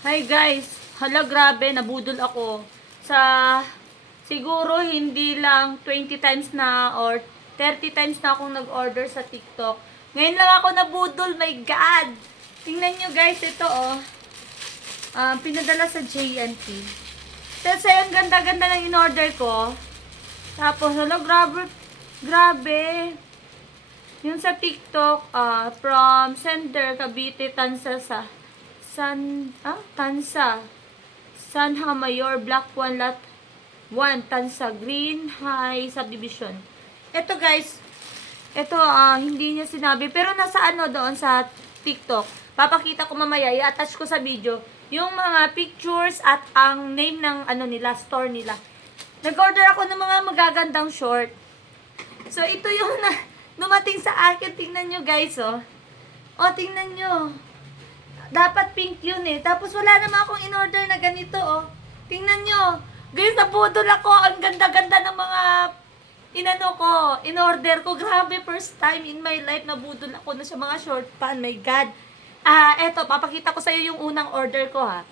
Hi guys, hala grabe, nabudol ako. Sa siguro hindi lang 20 times na or 30 times na akong nag-order sa TikTok. Ngayon lang ako nabudol, my God! Tingnan nyo guys, ito oh. Pinadala sa JNT. Kasi ang ganda-ganda ng in-order ko. Tapos, hala grabe, grabe. Yung sa TikTok, from sender, Cavite, Tansa sa Tansa. Sanha Mayor, Block 1, Lot 1, Tansa, Green High Subdivision. Ito guys, ito hindi niya sinabi, pero nasa ano doon sa TikTok. Papakita ko mamaya, i-attach ko sa video, yung mga pictures at ang name ng ano nila, store nila. Nag-order ako ng mga magagandang short. So, ito yung dumating sa akin. Tingnan nyo guys, oh. O, tingnan nyo. Dapat pink yun eh. Tapos wala naman akong in-order na ganito, oh. Tingnan nyo. Guys, nabudol ako. Ang ganda-ganda ng mga in-order ko. Grabe, first time in my life nabudol ako na sa mga short pan. My God. Eto, papakita ko sa'yo yung unang order ko, ha.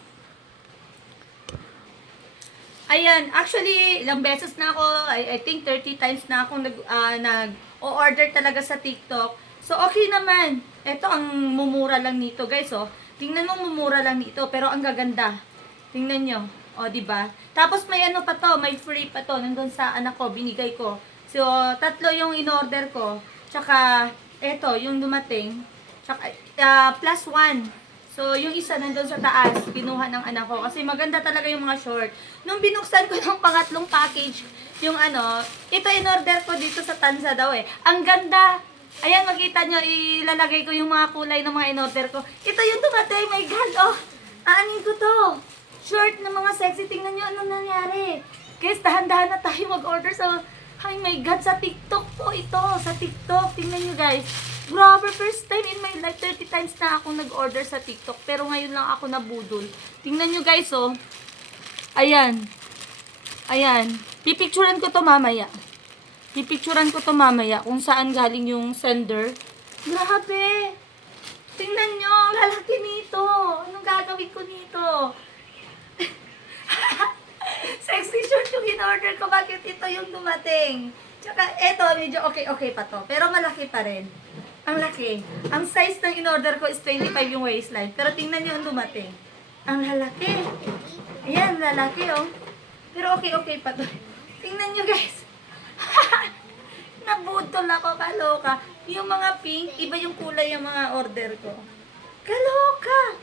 Ayan, actually, ilang beses na ako, I think 30 times na akong nag-order talaga sa TikTok. So, okay naman. Ito, ang mumura lang nito, guys, oh. Tingnan mo, mumura lang nito, pero ang gaganda. Tingnan nyo. O, diba? Tapos may ano pa to, may free pa to. Nandun sa anak ko, binigay ko. So, tatlo yung in-order ko. Tsaka, eto, yung dumating. Tsaka, plus one. So, yung isa nandun sa taas, kinuha ng anak ko. Kasi maganda talaga yung mga short. Nung binuksan ko yung pangatlong package, yung ano, ito in-order ko dito sa Tansa daw eh. Ang ganda! Ayan, makita nyo, ilalagay ko yung mga kulay ng mga in-order ko. Ito yung dumating, my God, oh! Aanin ko to. Short na mga sexy. Tingnan nyo ano nangyari. Guys, dahan-dahan na tayo mag-order sa... Ay, my God, sa TikTok po ito. Sa TikTok. Tingnan nyo, guys. Grabe, first time in my life. 30 times na ako nag-order sa TikTok. Pero ngayon lang ako nabudol. Tingnan nyo, guys, oh. Ayan. Ayan. Pipicturan ko to mamaya. Pipicturan ko to mamaya kung saan galing yung sender. Grabe! Tingnan nyo, lalaki nito. Anong gagawin ko nito? Sexy shirt yung in-order ko. Bakit ito yung dumating? Tsaka, eto, medyo okay pa to. Pero malaki pa rin. Ang laki. Ang size ng in-order ko is 25 yung waistline. Pero tingnan nyo ang dumating. Ang lalaki. Ayan, lalaki, oh. Pero okay pa to. Tingnan nyo, guys. Nabudol ako, kaloka. Yung mga pink, iba yung kulay yung mga order ko. Kaloka!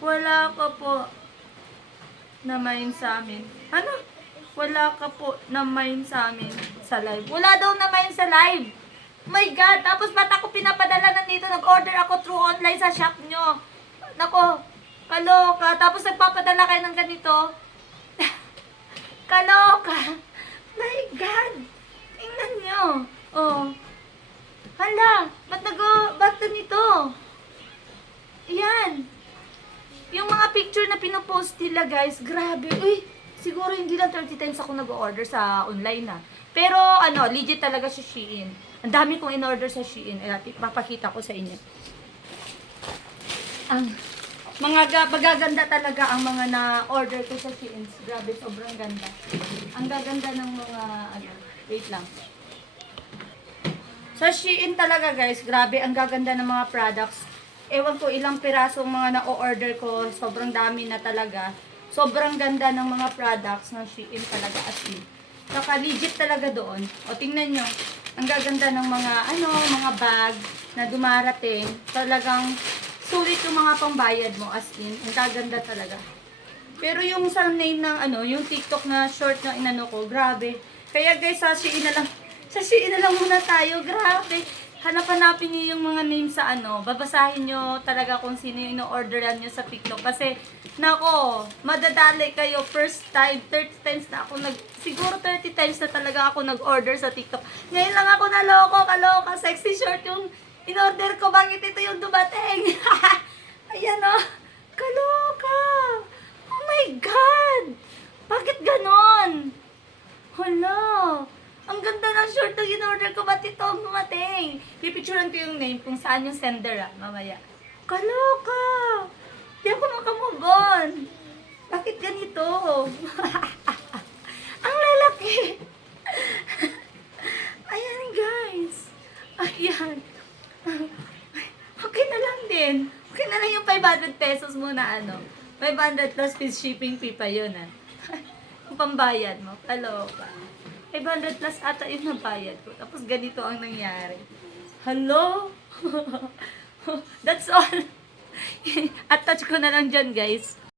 Wala ka po na main sa amin. Ano? Wala ka po na main sa amin sa live. Wala daw na main sa live. My God! Tapos ba't ako pinapadala na dito? Nag-order ako through online sa shop nyo. Nako, kaloka. Tapos nagpapadala kayo ng ganito. Kaloka! My God! Tingnan nyo. Oh. Hala, ba't ganito? Ayan. Yung mga picture na pinopost nila, guys, grabe. Uy, siguro hindi lang 30 times ako nag-order sa online na. Pero, ano, legit talaga sa Shein. Ang dami kong in-order sa Shein. Papakita ko sa inyo. Ang magaganda talaga ang mga na-order ko sa Shein. Grabe, sobrang ganda. Ang gaganda ng mga, wait lang. Sa Shein talaga guys, grabe, ang gaganda ng mga products. Ewan ko ilang pirasong mga na-order ko, sobrang dami na talaga. Sobrang ganda ng mga products ng Shein talaga as in. Saka legit talaga doon. O tingnan nyo, ang gaganda ng mga, mga bag na dumarating. Talagang sulit yung mga pangbayad mo as in. Ang gaganda talaga. Pero yung sa name ng, yung TikTok na short na inano ko, grabe. Kaya guys, sa Shein na lang muna tayo. Grabe. Hanap-hanapin nyo yung mga names sa babasahin nyo talaga kung sino yung ino-orderan nyo sa TikTok. Kasi, nako, madadali kayo first time. 30 times na ako siguro 30 times na talaga ako nag-order sa TikTok. Ngayon lang ako kaloka. Sexy short yung in-order ko. Bakit ito yung dumating? Ayan o. Kaloka. Oh my God. Bakit ganon? Hala. Ang ganda ng short na in-order ko. Ba't ito ang dumating? Pipicturean ko yung name kung saan yung sender mamaya. Kaloka! Hindi ako makamove on. Bakit ganito? Ang lalaki. Ayan, guys. Ayan. Okay na lang din. Okay na lang yung 500 pesos mo na ano. 500 plus plus shipping fee pa yun, ah. Yung pambayad mo. Kaloka. 500 plus ata yung nabayad ko. Tapos ganito ang nangyari. Hello? That's all. Attach ko na lang dyan, guys.